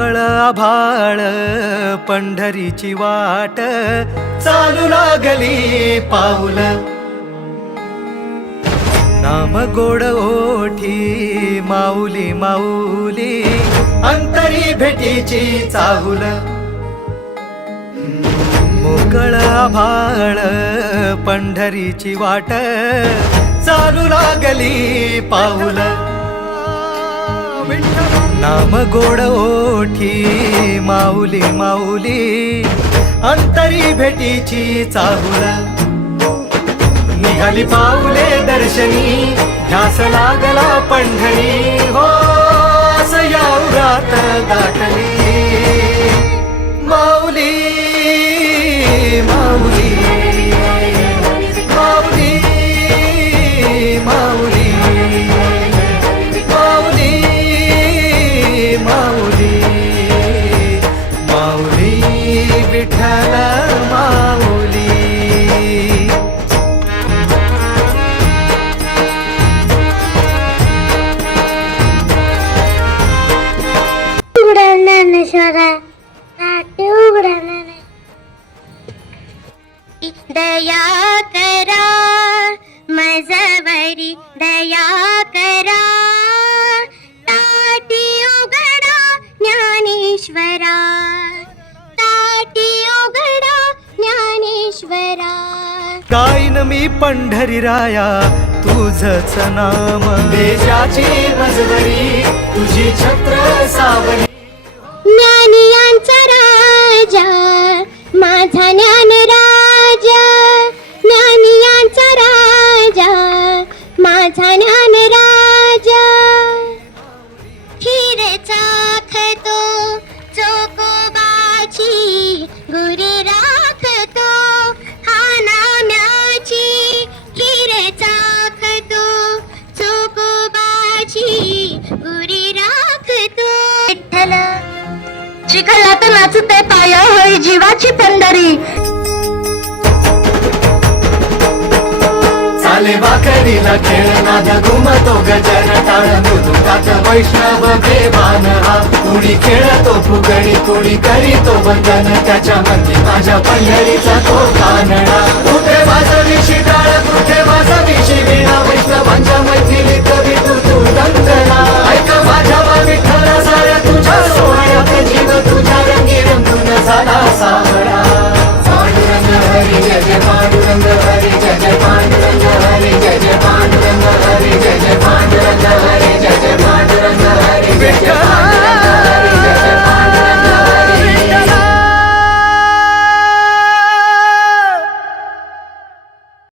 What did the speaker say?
मोकळ आभाळ पंढरीची वाट चालू लागली पाऊल नाम गोड ओठी माऊली माऊली अंतरी भेटीची चाहुल मोकळ आभाळ पंढरीची वाट चालू लागली पाऊल नाम गोड ओठी माऊली माऊली अंतरी भेटीची चाहुल निघाली पाऊले दर्शनी ध्यास लागला पंढरी हो या उरात गाठली माऊली माऊली माऊली माऊली माऊली माऊली माऊली विठ्ठल माऊली दया करा मजवरी दया करा ताटी उघडा ज्ञानेश्वरा ताटी उघडा ज्ञानेश्वरा गाईन मी पंढरी राया तुझच नाम देशाची मजवरी तुझी छत्र सावली ज्ञानियांचा राजा माझा ज्ञान राजा ज्ञानियांचा राजा माझा ज्ञान राजा खीर चाखतो चोकोबाची गुरी राखतो हा नाम्याची खीर चाखतो चोकोबाची गुरी राखतो विठ्ठल चिखलात नाचते पाय होई जीवाची पंढरी चाले वाकडीला खेळ नाद घुमतो गजर टाळ मृदुकात वैष्णव देवान हा कुणी खेळतो फुगडी कुणी करीतो वंदन त्याच्या मध्ये माझ्या पंढरीचा तो कानडा कुठे वाजवी शिटाळ कुठे वाजवी शिवीणा